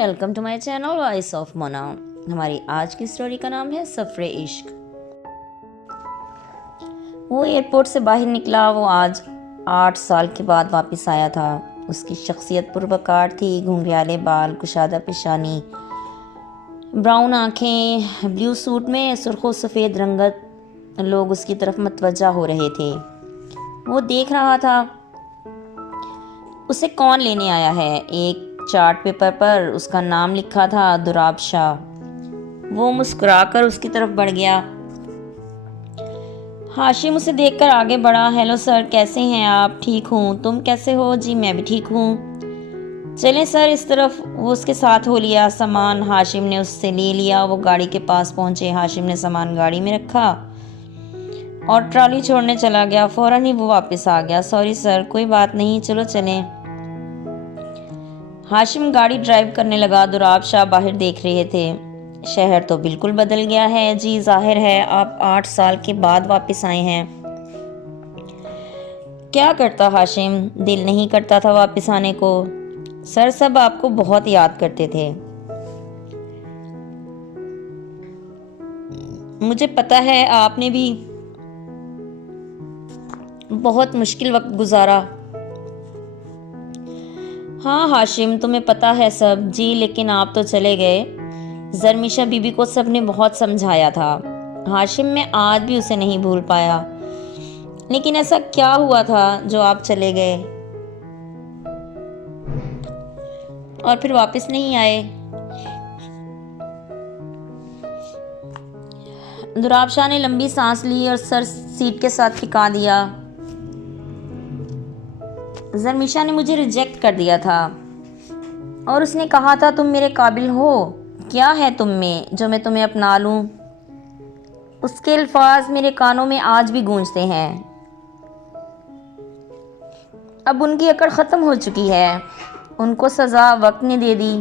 Welcome to my channel voice of Mona. ہماری آج کی اسٹوری کا نام ہے سفر عشق۔ وہ ایئرپورٹ سے باہر نکلا۔ وہ آج 8 سال کے بعد واپس آیا تھا۔ اس کی شخصیت پروقار تھی، گھنگریالے بال، کشادہ پیشانی، براؤن آنکھیں، بلیو سوٹ میں سرخ و سفید رنگت۔ لوگ اس کی طرف متوجہ ہو رہے تھے۔ وہ دیکھ رہا تھا اسے کون لینے آیا ہے۔ ایک چارٹ پیپر پر اس کا نام لکھا تھا، دوراب شاہ۔ وہ مسکرا کر اس کی طرف بڑھ گیا۔ ہاشم اسے دیکھ کر آگے بڑھا۔ ہیلو سر، کیسے ہیں آپ؟ ٹھیک ہوں، تم کیسے ہو؟ جی میں بھی ٹھیک ہوں۔ چلیں سر اس طرف۔ وہ اس کے ساتھ ہو لیا۔ سامان ہاشم نے اس سے لے لیا۔ وہ گاڑی کے پاس پہنچے۔ ہاشم نے سامان گاڑی میں رکھا اور ٹرالی چھوڑنے چلا گیا۔ فوراً ہی وہ واپس آ گیا۔ سوری سر، کوئی بات نہیں، چلو چلیں۔ ہاشم گاڑی ڈرائیو کرنے لگا۔ دوراب شاہ باہر دیکھ رہے تھے۔ شہر تو بالکل بدل گیا ہے۔ جی ظاہر ہے، آپ 8 سال کے بعد واپس آئے ہیں۔ کیا کرتا ہاشم، دل نہیں کرتا تھا واپس آنے کو۔ سر سب آپ کو بہت یاد کرتے تھے۔ مجھے پتا ہے آپ نے بھی بہت مشکل وقت گزارا۔ ہاں ہاشم، تمہیں پتا ہے سب۔ جی لیکن آپ تو چلے گئے۔ زرمیشہ بی بی کو سب نے بہت سمجھایا تھا۔ ہاشم میں آج بھی اسے نہیں بھول پایا۔ لیکن ایسا کیا ہوا تھا جو آپ چلے گئے اور پھر واپس نہیں آئے؟ دوراب شاہ نے لمبی سانس لی اور سر سیٹ کے ساتھ ٹکا دیا۔ زرمیشہ نے مجھے ریجیکٹ کر دیا تھا اور اس نے کہا تھا تم میرے قابل ہو۔ کیا ہے تم میں جو میں تمہیں اپنا لوں؟ اس کے الفاظ میرے کانوں میں آج بھی گونجتے ہیں۔ اب ان کی اکڑ ختم ہو چکی ہے۔ ان کو سزا وقت نے دے دی۔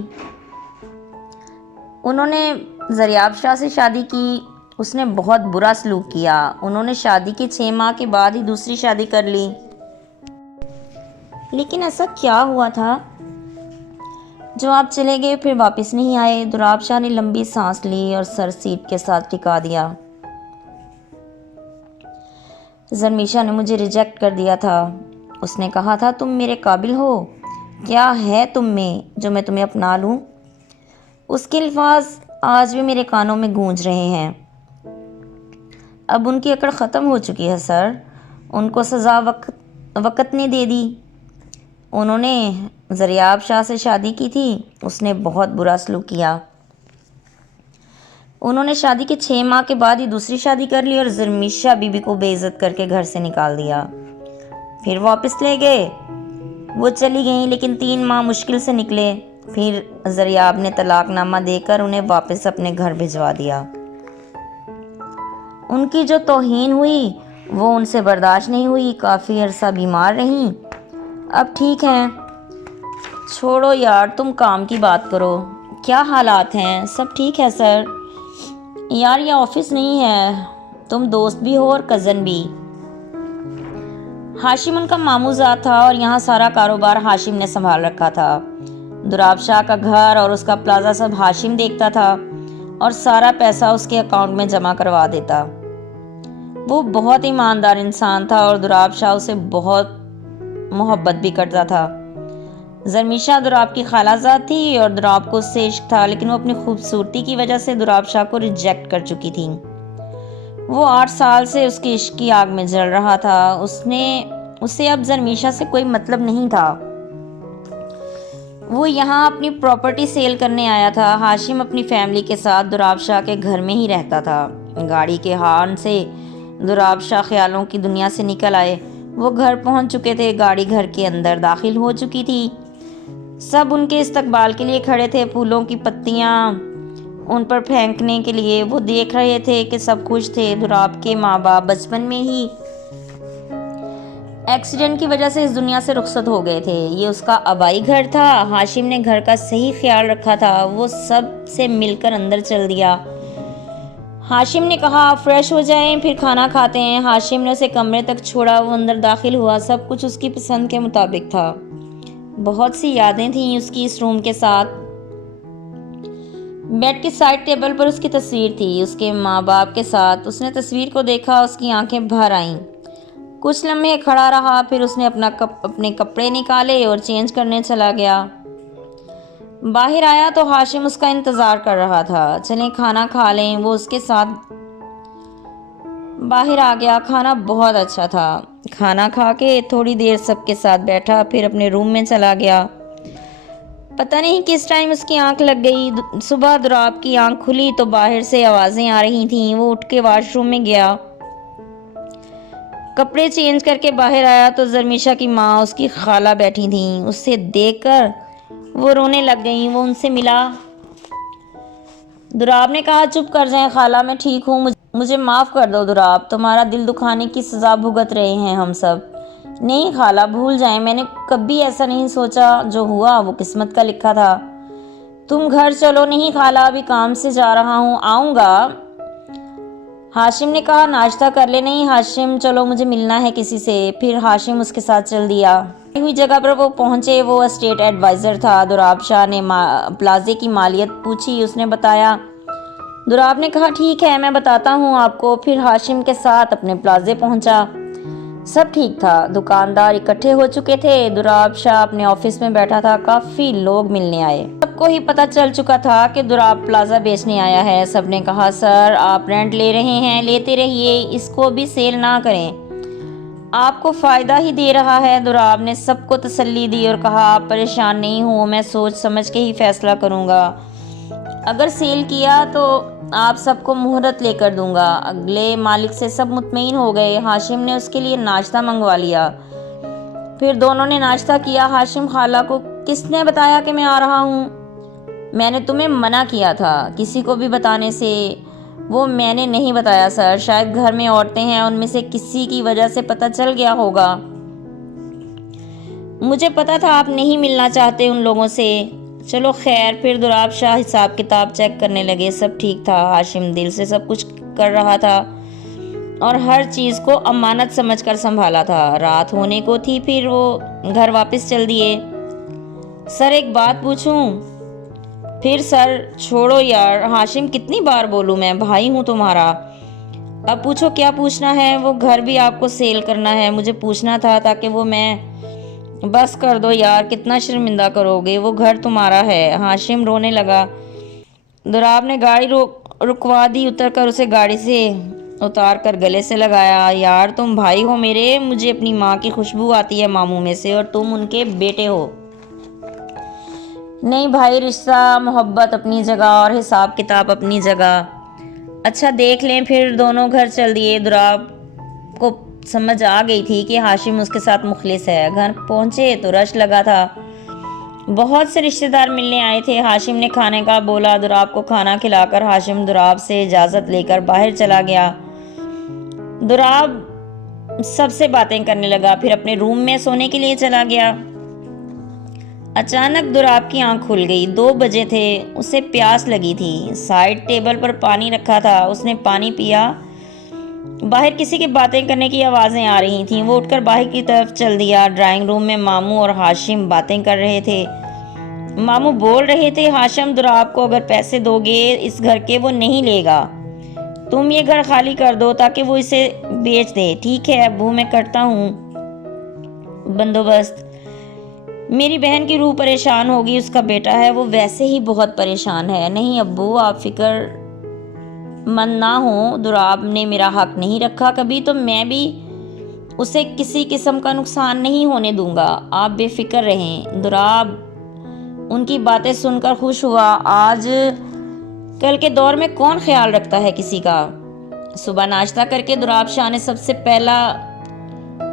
انہوں نے زریاب شاہ سے شادی کی۔ اس نے بہت برا سلوک کیا۔ انہوں نے شادی کے 6 ماہ کے بعد ہی دوسری شادی کر لی۔ لیکن ایسا کیا ہوا تھا جو آپ چلے گئے پھر واپس نہیں آئے؟ دوراب شاہ نے لمبی سانس لی اور سر سیٹ کے ساتھ ٹکا دیا۔ زرمیشہ نے مجھے ریجیکٹ کر دیا تھا۔ اس نے کہا تھا تم میرے قابل ہو۔ کیا ہے تم میں جو میں تمہیں اپنا لوں؟ اس کے الفاظ آج بھی میرے کانوں میں گونج رہے ہیں۔ اب ان کی اکڑ ختم ہو چکی ہے سر۔ ان کو سزا وقت نے دے دی۔ انہوں نے زریاب شاہ سے شادی کی تھی۔ اس نے بہت برا سلوک کیا۔ انہوں نے شادی کے 6 ماہ کے بعد ہی دوسری شادی کر لی اور زرمیشہ بی بی کو بے عزت کر کے گھر سے نکال دیا۔ پھر واپس لے گئے۔ وہ چلی گئیں لیکن 3 ماہ مشکل سے نکلے۔ پھر زریاب نے طلاق نامہ دے کر انہیں واپس اپنے گھر بھجوا دیا۔ ان کی جو توہین ہوئی وہ ان سے برداشت نہیں ہوئی۔ کافی عرصہ بیمار رہیں۔ اب ٹھیک ہیں۔ چھوڑو یار، تم کام کی بات کرو۔ کیا حالات ہیں؟ سب ٹھیک ہے سر۔ یار یہ آفس نہیں ہے، تم دوست بھی ہو اور کزن بھی۔ ہاشم ان کا ماموزاد تھا اور یہاں سارا کاروبار ہاشم نے سنبھال رکھا تھا۔ دوراب شاہ کا گھر اور اس کا پلازا سب ہاشم دیکھتا تھا اور سارا پیسہ اس کے اکاؤنٹ میں جمع کروا دیتا۔ وہ بہت ایماندار انسان تھا اور دوراب شاہ اسے بہت محبت بھی کرتا تھا۔ زرمیشہ دوراب کی خالہ زاد تھی اور دوراب کو اس سے عشق تھا، لیکن وہ اپنی خوبصورتی کی وجہ سے دوراب شاہ کو ریجیکٹ کر چکی تھی۔ وہ 8 سال سے اس کی عشق کی آگ میں جل رہا تھا۔ اسے اب زرمیشہ سے کوئی مطلب نہیں تھا۔ وہ یہاں اپنی پراپرٹی سیل کرنے آیا تھا۔ ہاشم اپنی فیملی کے ساتھ دوراب شاہ کے گھر میں ہی رہتا تھا۔ گاڑی کے ہارن سے دوراب شاہ خیالوں کی دنیا سے نکل آئے۔ وہ گھر پہنچ چکے تھے۔ گاڑی گھر کے اندر داخل ہو چکی تھی۔ سب ان کے استقبال کے لیے کھڑے تھے، پھولوں کی پتیاں ان پر پھینکنے کے لیے۔ وہ دیکھ رہے تھے کہ سب خوش تھے۔ دوراب کے ماں باپ بچپن میں ہی ایکسیڈنٹ کی وجہ سے اس دنیا سے رخصت ہو گئے تھے۔ یہ اس کا آبائی گھر تھا۔ ہاشم نے گھر کا صحیح خیال رکھا تھا۔ وہ سب سے مل کر اندر چل دیا۔ ہاشم نے کہا آپ فریش ہو جائیں، پھر کھانا کھاتے ہیں۔ ہاشم نے اسے کمرے تک چھوڑا۔ وہ اندر داخل ہوا۔ سب کچھ اس کی پسند کے مطابق تھا۔ بہت سی یادیں تھیں اس کی اس روم کے ساتھ۔ بیڈ کی سائڈ ٹیبل پر اس کی تصویر تھی اس کے ماں باپ کے ساتھ۔ اس نے تصویر کو دیکھا، اس کی آنکھیں بھر آئیں۔ کچھ لمحے کھڑا رہا، پھر اس نے اپنے کپڑے نکالے اور چینج کرنے چلا گیا۔ باہر آیا تو ہاشم اس کا انتظار کر رہا تھا۔ چلیں کھانا کھا لیں، وہ اس کے ساتھ باہر آ گیا۔ کھانا بہت اچھا تھا۔ کھانا کھا کے تھوڑی دیر سب کے ساتھ بیٹھا، پھر اپنے روم میں چلا گیا۔ پتہ نہیں کس ٹائم اس کی آنکھ لگ گئی۔ صبح دراب کی آنکھ کھلی تو باہر سے آوازیں آ رہی تھیں۔ وہ اٹھ کے واش روم میں گیا، کپڑے چینج کر کے باہر آیا تو زرمیشا کی ماں، اس کی خالہ بیٹھی تھیں۔ اسے دیکھ کر وہ رونے لگ گئیں۔ وہ ان سے ملا۔ دراب نے کہا چپ کر جائیں خالہ، میں ٹھیک ہوں، مجھے معاف کر دو دراب، تمہارا دل دکھانے کی سزا بھگت رہے ہیں ہم سب۔ نہیں خالہ بھول جائیں، میں نے کبھی ایسا نہیں سوچا، جو ہوا وہ قسمت کا لکھا تھا۔ تم گھر چلو۔ نہیں خالہ ابھی کام سے جا رہا ہوں، آؤں گا۔ ہاشم نے کہا ناشتہ کر لے۔ نہیں ہاشم چلو، مجھے ملنا ہے کسی سے۔ پھر ہاشم اس کے ساتھ چل دیا۔ ہوئی جگہ پر وہ پہنچے۔ وہ اسٹیٹ ایڈوائزر تھا۔ دراب شاہ نے پلازے کی مالیت پوچھی، اس نے بتایا۔ دراب نے کہا ٹھیک ہے میں بتاتا ہوں آپ کو۔ پھر ہاشم کے ساتھ اپنے پلازے پہنچا۔ سب ٹھیک تھا، دکاندار اکٹھے ہو چکے تھے۔ دراب شاہ اپنے آفس میں بیٹھا تھا، کافی لوگ ملنے آئے۔ سب کو ہی پتہ چل چکا تھا کہ دراب پلازہ بیچنے آیا ہے۔ سب نے کہا سر آپ رینٹ لے رہے ہیں، لیتے رہیے، اس کو بھی سیل نہ کریں، آپ کو فائدہ ہی دے رہا ہے۔ دراب نے سب کو تسلی دی اور کہا آپ پریشان نہیں ہوں، میں سوچ سمجھ کے ہی فیصلہ کروں گا، اگر سیل کیا تو آپ سب کو مہلت لے کر دوں گا۔ اگلے مالک سے سب مطمئن ہو گئے۔ ہاشم نے اس کے لیے ناشتہ منگوا لیا، پھر دونوں نے ناشتہ کیا۔ ہاشم خالہ کو کس نے بتایا کہ میں آ رہا ہوں؟ میں نے تمہیں منع کیا تھا کسی کو بھی بتانے سے۔ وہ میں نے نہیں بتایا سر، شاید گھر میں عورتیں ہیں، ان میں سے کسی کی وجہ سے پتہ چل گیا ہوگا۔ مجھے پتا تھا آپ نہیں ملنا چاہتے ان لوگوں سے۔ چلو خیر۔ پھر دراب شاہ حساب کتاب چیک کرنے لگے۔ سب ٹھیک تھا۔ ہاشم دل سے سب کچھ کر رہا تھا اور ہر چیز کو امانت سمجھ کر سنبھالا تھا۔ رات ہونے کو تھی، پھر وہ گھر واپس چل دیے۔ سر ایک بات پوچھوں؟ پھر سر چھوڑو یار ہاشم، کتنی بار بولوں میں، بھائی ہوں تمہارا، اب پوچھو کیا پوچھنا ہے۔ وہ گھر بھی آپ کو سیل کرنا ہے، مجھے پوچھنا تھا تاکہ وہ میں بس کر دو یار، کتنا شرمندہ کرو گے، وہ گھر تمہارا ہے۔ ہاشم رونے لگا۔ دراب نے گاڑی رکوا دی، اتر کر اسے گاڑی سے اتار کر گلے سے لگایا۔ یار تم بھائی ہو میرے، مجھے اپنی ماں کی خوشبو آتی ہے ماموں میں سے، اور تم ان کے بیٹے ہو۔ نہیں بھائی، رشتہ محبت اپنی جگہ اور حساب کتاب اپنی جگہ۔ اچھا دیکھ لیں۔ پھر دونوں گھر چل دیے۔ دراب کو سمجھ آ گئی تھی کہ ہاشم اس کے ساتھ مخلص ہے۔ گھر پہنچے تو رش لگا تھا، بہت سے رشتہ دار ملنے آئے تھے۔ ہاشم نے کھانے کا بولا۔ دراب کو کھانا کھلا کر ہاشم دراب سے اجازت لے کر باہر چلا گیا۔ دراب سب سے باتیں کرنے لگا، پھر اپنے روم میں سونے کے لیے چلا گیا۔ اچانک دراب کی آنکھ کھل گئی۔ 2 بجے تھے، اسے پیاس لگی تھی۔ سائڈ ٹیبل پر پانی رکھا تھا، اس نے پانی پیا۔ باہر کسی کے باتیں کرنے کی آوازیں آ رہی تھیں۔ وہ اٹھ کر باہر کی طرف چل دیا۔ ڈرائنگ روم میں ماموں اور ہاشم باتیں کر رہے تھے۔ ماموں بول رہے تھے ہاشم دراب کو اگر پیسے دو گے اس گھر کے وہ نہیں لے گا، تم یہ گھر خالی کر دو تاکہ وہ اسے بیچ دے۔ ٹھیک ہے ابو، میں کرتا ہوں بندوبست۔ میری بہن کی روح پریشان ہوگی، اس کا بیٹا ہے، وہ ویسے ہی بہت پریشان ہے۔ نہیں ابو آپ فکر مند نہ ہوں، دراب نے میرا حق نہیں رکھا کبھی، تو میں بھی اسے کسی قسم کا نقصان نہیں ہونے دوں گا، آپ بے فکر رہیں۔ دراب ان کی باتیں سن کر خوش ہوا۔ آج کل کے دور میں کون خیال رکھتا ہے کسی کا۔ صبح ناشتہ کر کے دراب شاہ نے سب سے پہلا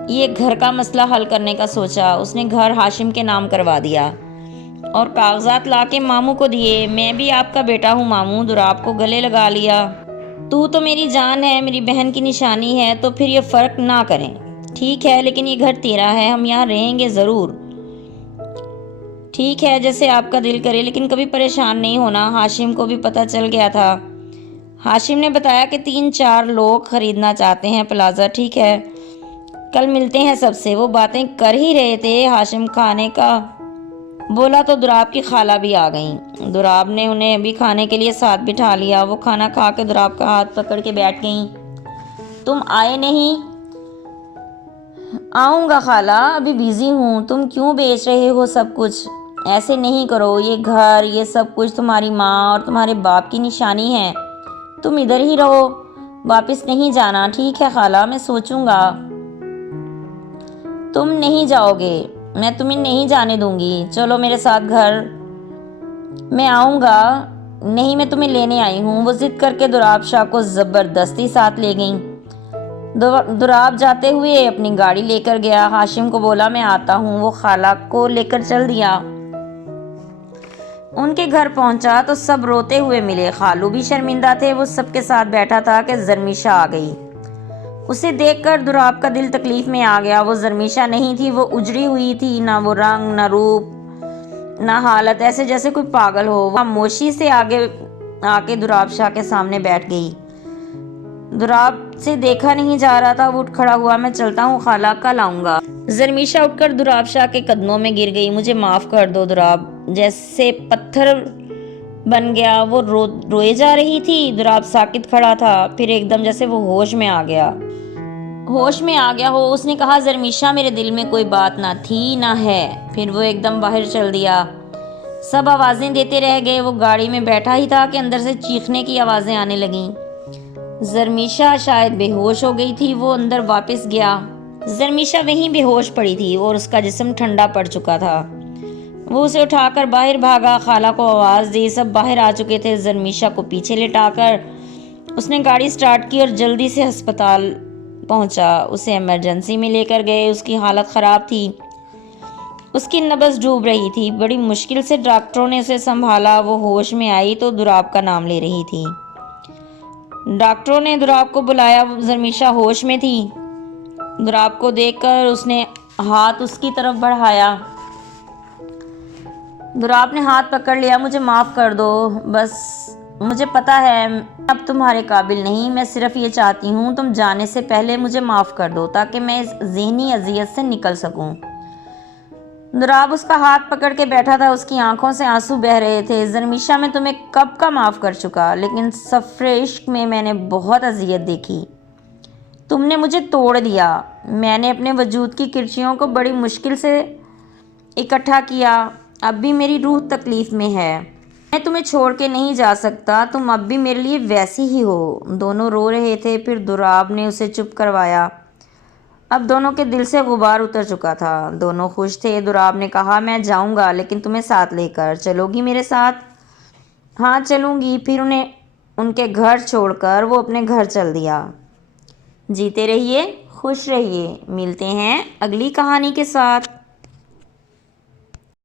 یہ گھر کا مسئلہ حل کرنے کا سوچا۔ اس نے گھر ہاشم کے نام کروا دیا اور کاغذات لا کے ماموں کو دیے۔ میں بھی آپ کا بیٹا ہوں ماموں، دراب کو گلے لگا لیا۔ تو میری جان ہے، میری بہن کی نشانی ہے، تو پھر یہ فرق نہ کریں۔ ٹھیک ہے لیکن یہ گھر تیرا ہے، ہم یہاں رہیں گے ضرور۔ ٹھیک ہے جیسے آپ کا دل کرے، لیکن کبھی پریشان نہیں ہونا۔ ہاشم کو بھی پتہ چل گیا تھا۔ ہاشم نے بتایا کہ 3-4 لوگ خریدنا چاہتے ہیں پلازہ۔ ٹھیک ہے کل ملتے ہیں سب سے۔ وہ باتیں کر ہی رہے تھے، ہاشم کھانے کا بولا تو دراب کی خالہ بھی آ گئیں۔ دراب نے انہیں بھی کھانے کے لیے ساتھ بٹھا لیا۔ وہ کھانا کھا کے دراب کا ہاتھ پکڑ کے بیٹھ گئیں۔ تم آئے نہیں؟ آؤں گا خالہ، ابھی بیزی ہوں۔ تم کیوں بیچ رہے ہو سب کچھ؟ ایسے نہیں کرو، یہ گھر، یہ سب کچھ تمہاری ماں اور تمہارے باپ کی نشانی ہے۔ تم ادھر ہی رہو، واپس نہیں جانا۔ ٹھیک ہے خالہ، میں سوچوں گا۔ تم نہیں جاؤ گے، میں تمہیں نہیں جانے دوں گی۔ چلو میرے ساتھ گھر، میں آؤں گا۔ نہیں، میں تمہیں لینے آئی ہوں۔ وہ ضد کر کے دراب شاہ کو زبردستی ساتھ لے گئیں۔ دراب جاتے ہوئے اپنی گاڑی لے کر گیا۔ ہاشم کو بولا میں آتا ہوں۔ وہ خالہ کو لے کر چل دیا۔ ان کے گھر پہنچا تو سب روتے ہوئے ملے۔ خالو بھی شرمندہ تھے۔ وہ سب کے ساتھ بیٹھا تھا کہ زرمیشہ آ گئی۔ اسے دیکھ کر دراب کا دل تکلیف میں آ گیا۔ وہ زرمیشہ نہیں تھی، وہ اجڑی ہوئی تھی، نہ وہ رنگ، نہ روپ، نہ حالت، ایسے جیسے کوئی پاگل ہو۔ وہ خاموشی سے آگے آ کے دراب شاہ کے سامنے بیٹھ گئی۔ دراب سے دیکھا نہیں جا رہا تھا۔ وہ اٹھ کھڑا ہوا۔ میں چلتا ہوں خالہ، کل آؤں گا۔ زرمیشہ اٹھ کر دراب شاہ کے قدموں میں گر گئی۔ مجھے معاف کر دو۔ دراب جیسے پتھر بن گیا۔ وہ روئے جا رہی تھی۔ دراب ساکت کھڑا تھا، پھر ایک دم جیسے وہ ہوش میں آ گیا ہو۔ اس نے کہا زرمیشہ، میرے دل میں کوئی بات نہ تھی نہ ہے۔ پھر وہ ایک دم باہر چل دیا۔ سب آوازیں دیتے رہ گئے۔ وہ گاڑی میں بیٹھا ہی تھا کہ اندر سے چیخنے کی آوازیں آنے لگیں۔ زرمیشہ شاید بے ہوش ہو گئی تھی۔ وہ اندر واپس گیا۔ زرمیشہ وہیں بے ہوش پڑی تھی اور اس کا جسم ٹھنڈا پڑ چکا تھا۔ وہ اسے اٹھا کر باہر بھاگا، خالہ کو آواز دی۔ سب باہر آ چکے تھے۔ زرمیشہ کو پیچھے لٹا کر اس نے گاڑی سٹارٹ کی اور جلدی سے ہسپتال پہنچا۔ اسے ایمرجنسی میں لے کر گئے۔ اس کی حالت خراب تھی، اس کی نبض ڈوب رہی تھی۔ بڑی مشکل سے ڈاکٹروں نے اسے سنبھالا۔ وہ ہوش میں آئی تو دراب کا نام لے رہی تھی۔ ڈاکٹروں نے دراب کو بلایا۔ زرمیشہ ہوش میں تھی۔ دراب کو دیکھ کر اس نے ہاتھ اس کی طرف بڑھایا۔ دراب نے ہاتھ پکڑ لیا۔ مجھے معاف کر دو، بس مجھے پتا ہے اب تمہارے قابل نہیں۔ میں صرف یہ چاہتی ہوں تم جانے سے پہلے مجھے معاف کر دو تاکہ میں اس ذہنی اذیت سے نکل سکوں۔ دراب اس کا ہاتھ پکڑ کے بیٹھا تھا۔ اس کی آنکھوں سے آنسو بہہ رہے تھے۔ زرمیشہ، میں تمہیں کب کا معاف کر چکا، لیکن سفر عشق میں نے بہت اذیت دیکھی۔ تم نے مجھے توڑ دیا۔ میں نے اپنے وجود کی کرچیوں کو بڑی مشکل سے اکٹھا کیا۔ اب بھی میری روح تکلیف میں ہے۔ میں تمہیں چھوڑ کے نہیں جا سکتا۔ تم اب بھی میرے لیے ویسی ہی ہو۔ دونوں رو رہے تھے۔ پھر دراب نے اسے چپ کروایا۔ اب دونوں کے دل سے غبار اتر چکا تھا۔ دونوں خوش تھے۔ دراب نے کہا میں جاؤں گا، لیکن تمہیں ساتھ لے کر چلو گی میرے ساتھ؟ ہاں چلوں گی۔ پھر انہیں ان کے گھر چھوڑ کر وہ اپنے گھر چل دیا۔ جیتے رہیے، خوش رہیے۔ ملتے ہیں اگلی کہانی کے ساتھ۔